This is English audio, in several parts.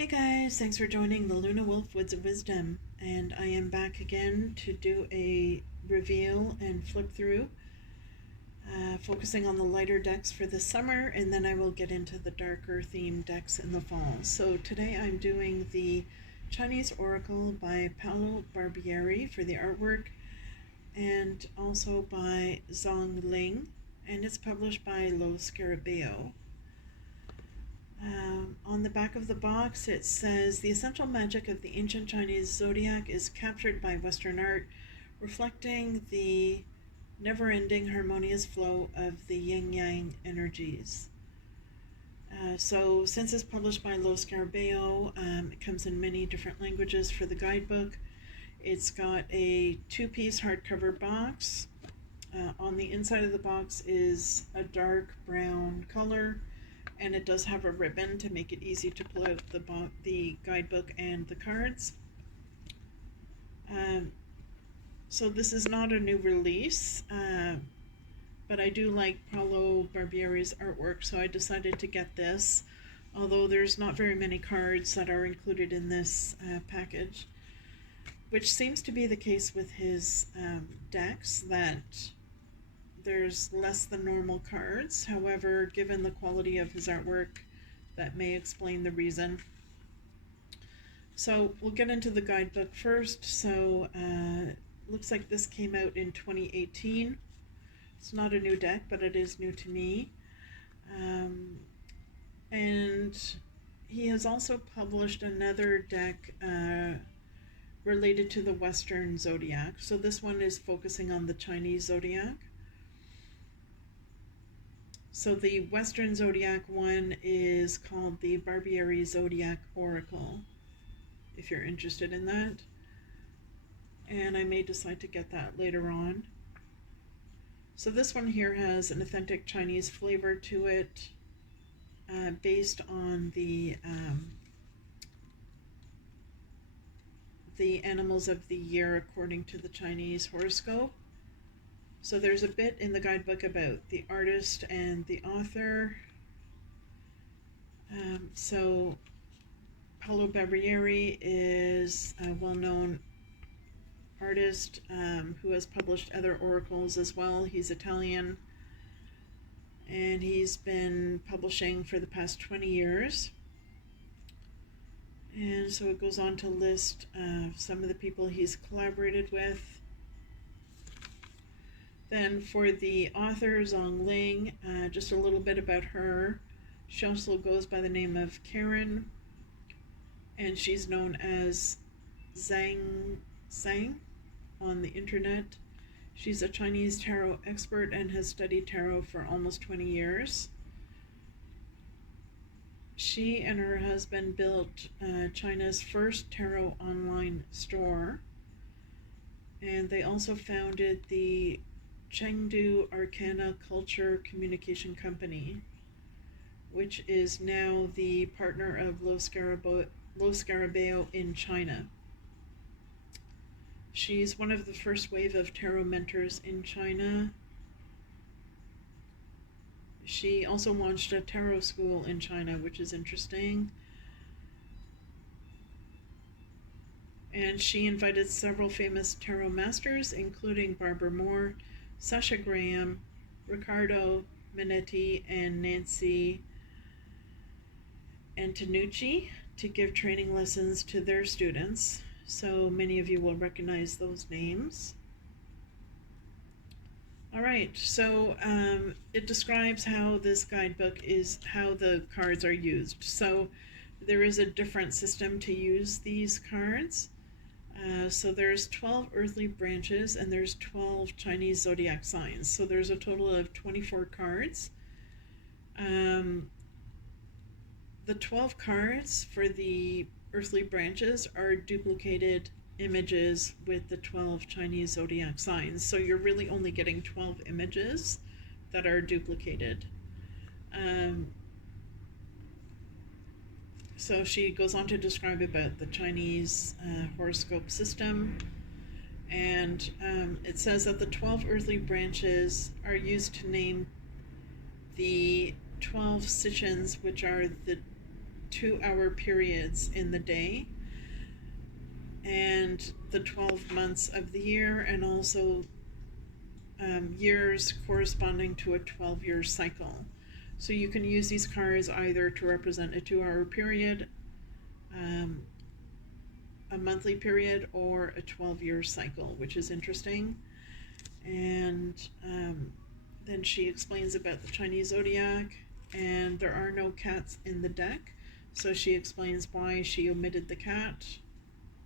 Hey guys, thanks for joining the Lunawolf Woods of Wisdom, and I am back again to do a reveal and flip through, focusing on the lighter decks for the summer, and then I will get into the darker themed decks in the fall. So today I'm doing the Chinese Oracle by Paolo Barbieri for the artwork, and also by Zhong Ling, and it's published by Lo Scarabeo. On the back of the box it says, "The essential magic of the ancient Chinese zodiac is captured by Western art, reflecting the never-ending harmonious flow of the yin-yang energies." So since it's published by Lo Scarabeo, it comes in many different languages for the guidebook. It's got a two-piece hardcover box. On the inside of the box is a dark brown color, and it does have a ribbon to make it easy to pull out the guidebook and the cards. So this is not a new release, but I do like Paolo Barbieri's artwork, so I decided to get this, although there's not very many cards that are included in this package, which seems to be the case with his decks, that there's less than normal cards. However, given the quality of his artwork, that may explain the reason. So we'll get into the guidebook first. So looks like this came out in 2018. It's not a new deck, but it is new to me. And he has also published another deck related to the Western Zodiac. So this one is focusing on the Chinese Zodiac. So the Western Zodiac one is called the Barbieri Zodiac Oracle, if you're interested in that. And I may decide to get that later on. So this one here has an authentic Chinese flavor to it, based on the animals of the year according to the Chinese horoscope. So there's a bit in the guidebook about the artist and the author. So Paolo Barbieri is a well-known artist who has published other oracles as well. He's Italian, and he's been publishing for the past 20 years. And so it goes on to list some of the people he's collaborated with. Then for the author, Zhong Ling, just a little bit about her. She also goes by the name of Karen, and she's known as Zhang on the internet. She's a Chinese tarot expert and has studied tarot for almost 20 years. She and her husband built China's first tarot online store, and they also founded the Chengdu Arcana Culture Communication Company, which is now the partner of Lo Scarabeo in China. She's one of the first wave of tarot mentors in China. She also launched a tarot school in China, which is interesting. And she invited several famous tarot masters, including Barbara Moore, Sasha Graham, Riccardo Minetti, and Nancy Antonucci to give training lessons to their students. So many of you will recognize those names. All right, so it describes how this guidebook is, how the cards are used. So there is a different system to use these cards. So there's 12 earthly branches, and there's 12 Chinese zodiac signs. So there's a total of 24 cards. The 12 cards for the earthly branches are duplicated images with the 12 Chinese zodiac signs. So you're really only getting 12 images that are duplicated. So she goes on to describe about the Chinese horoscope system, and it says that the 12 earthly branches are used to name the 12 Sichins, which are the 2-hour periods in the day, and the 12 months of the year, and also years corresponding to a 12-year cycle. So you can use these cards either to represent a 2-hour period, a monthly period, or a 12-year cycle, which is interesting. And then she explains about the Chinese Zodiac, and there are no cats in the deck, so she explains why she omitted the cat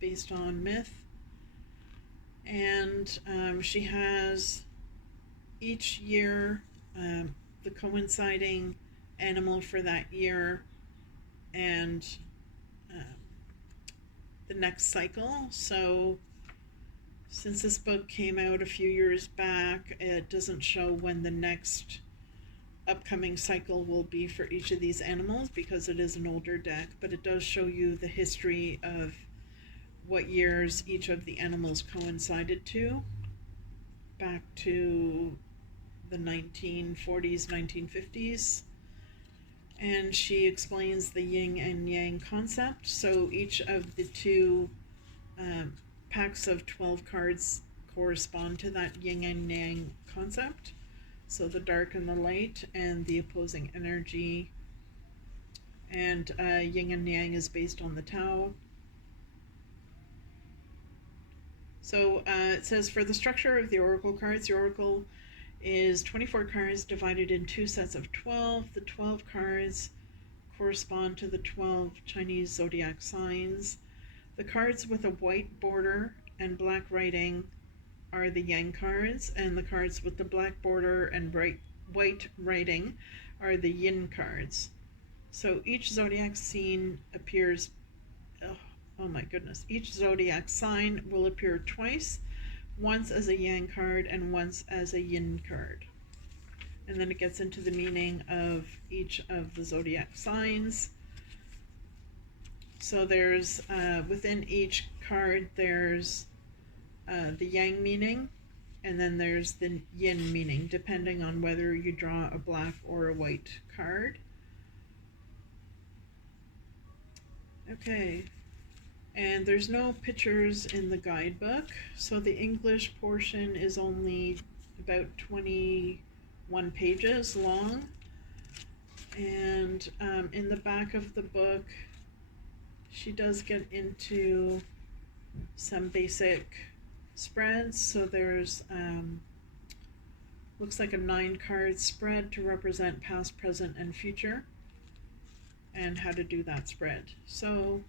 based on myth. And she has each year the coinciding animal for that year and the next cycle. So since this book came out a few years back, it doesn't show when the next upcoming cycle will be for each of these animals because it is an older deck, but it does show you the history of what years each of the animals coincided to, back to the 1940s, 1950s. And she explains the yin and yang concept. So each of the two packs of 12 cards correspond to that yin and yang concept. So the dark and the light and the opposing energy. And yin and yang is based on the Tao. So it says, for the structure of the Oracle cards, the Oracle is 24 cards divided in 2 sets of 12. The 12 cards correspond to the 12 Chinese Zodiac signs. The cards with a white border and black writing are the Yang cards, and the cards with the black border and white writing are the Yin cards. So each Zodiac sign appears, oh my goodness, each Zodiac sign will appear twice, once as a Yang card and once as a Yin card. And then it gets into the meaning of each of the Zodiac signs. So there's, within each card, there's the Yang meaning, and then there's the Yin meaning, depending on whether you draw a black or a white card. Okay. And there's no pictures in the guidebook, so the English portion is only about 21 pages long. And in the back of the book, she does get into some basic spreads. So there's, looks like a 9-card spread to represent past, present, and future, and how to do that spread. So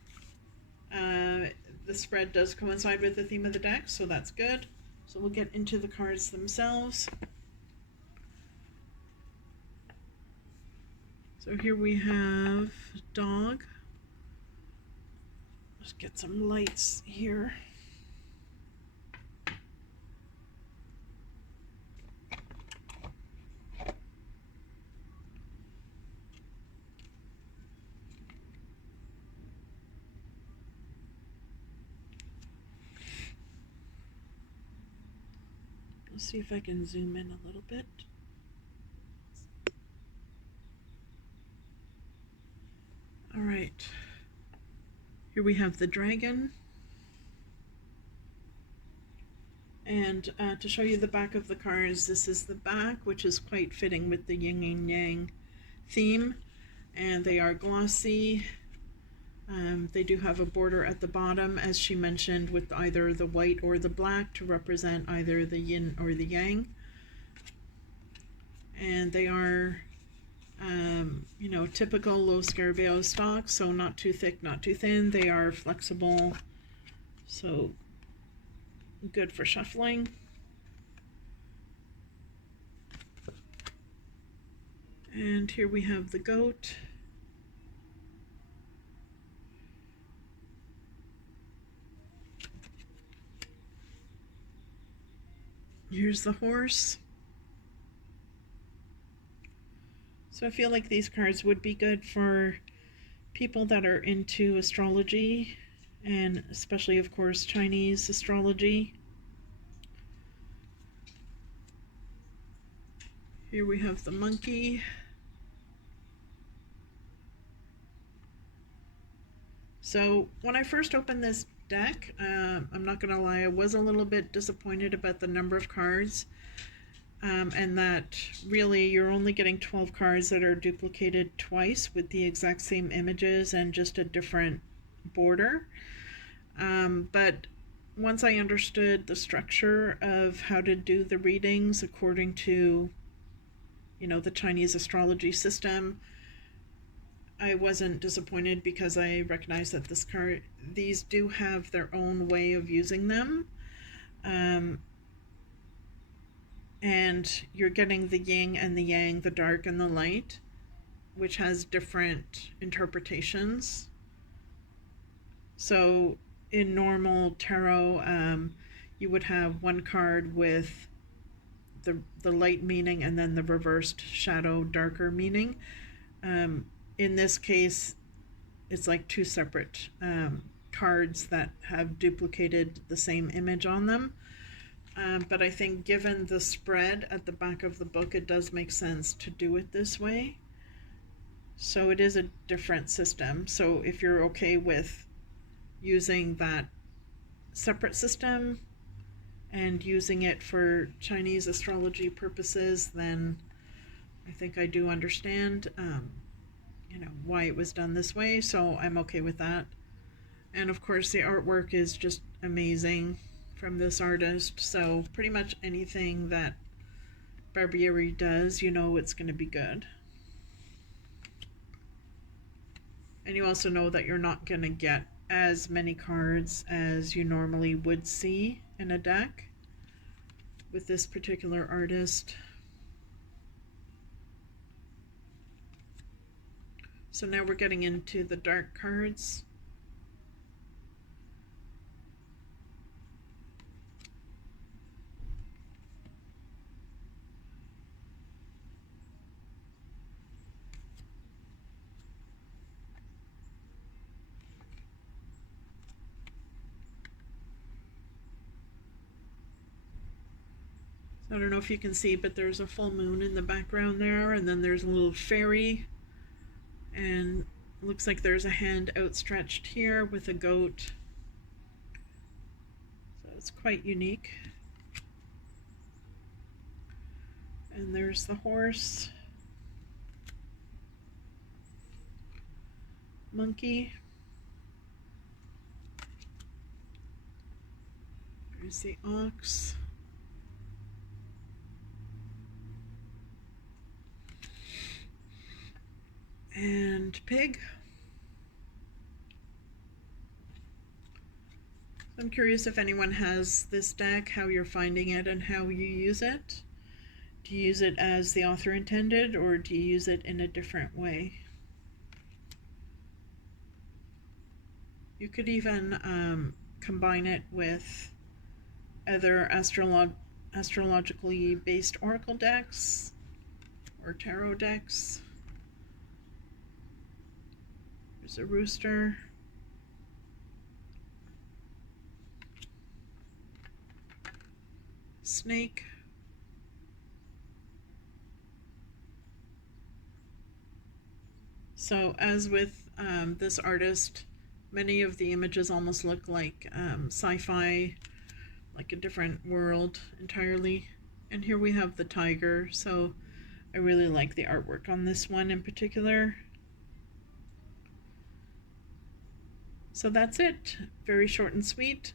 the spread does coincide with the theme of the deck, so that's good. So we'll get into the cards themselves. So here we have dog. Let's get some lights here. Let's see if I can zoom in a little bit. All right. Here we have the dragon. And to show you the back of the cards, this is the back, which is quite fitting with the yin and yang theme. And they are glossy. They do have a border at the bottom, as she mentioned, with either the white or the black to represent either the yin or the yang. And they are, you know, typical low Scarabeo stock, so not too thick, not too thin. They are flexible, so good for shuffling. And here we have the goat. Here's the horse. So I feel like these cards would be good for people that are into astrology, and especially, of course, Chinese astrology. Here we have the monkey. So when I first opened this deck, I'm not going to lie, I was a little bit disappointed about the number of cards, and that really you're only getting 12 cards that are duplicated twice with the exact same images and just a different border. But once I understood the structure of how to do the readings according to, the Chinese astrology system, I wasn't disappointed because I recognized that these do have their own way of using them. And you're getting the yin and the yang, the dark and the light, which has different interpretations. So in normal tarot, you would have one card with the light meaning and then the reversed shadow, darker meaning. In this case, it's like two separate cards that have duplicated the same image on them. But I think given the spread at the back of the book, it does make sense to do it this way. So it is a different system. So if you're okay with using that separate system and using it for Chinese astrology purposes, then I think I do understand why it was done this way, so I'm okay with that. And of course the artwork is just amazing from this artist, so pretty much anything that Barbieri does, it's going to be good. And you also know that you're not going to get as many cards as you normally would see in a deck with this particular artist. So now we're getting into the dark cards. I don't know if you can see, but there's a full moon in the background there, and then there's a little fairy, and it looks like there's a hand outstretched here with a goat. So it's quite unique. And there's the horse, monkey. There's the ox. And pig. I'm curious if anyone has this deck, how you're finding it and how you use it. Do you use it as the author intended, or do you use it in a different way? You could even combine it with other astrologically based oracle decks or tarot decks. There's a rooster. Snake. So as with this artist, many of the images almost look like sci-fi, like a different world entirely. And here we have the tiger, so I really like the artwork on this one in particular. So that's it. Very short and sweet.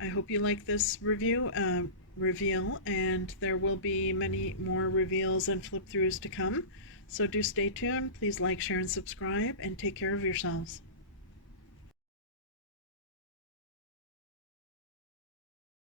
I hope you like this reveal, and there will be many more reveals and flip-throughs to come. So do stay tuned. Please like, share, and subscribe, and take care of yourselves.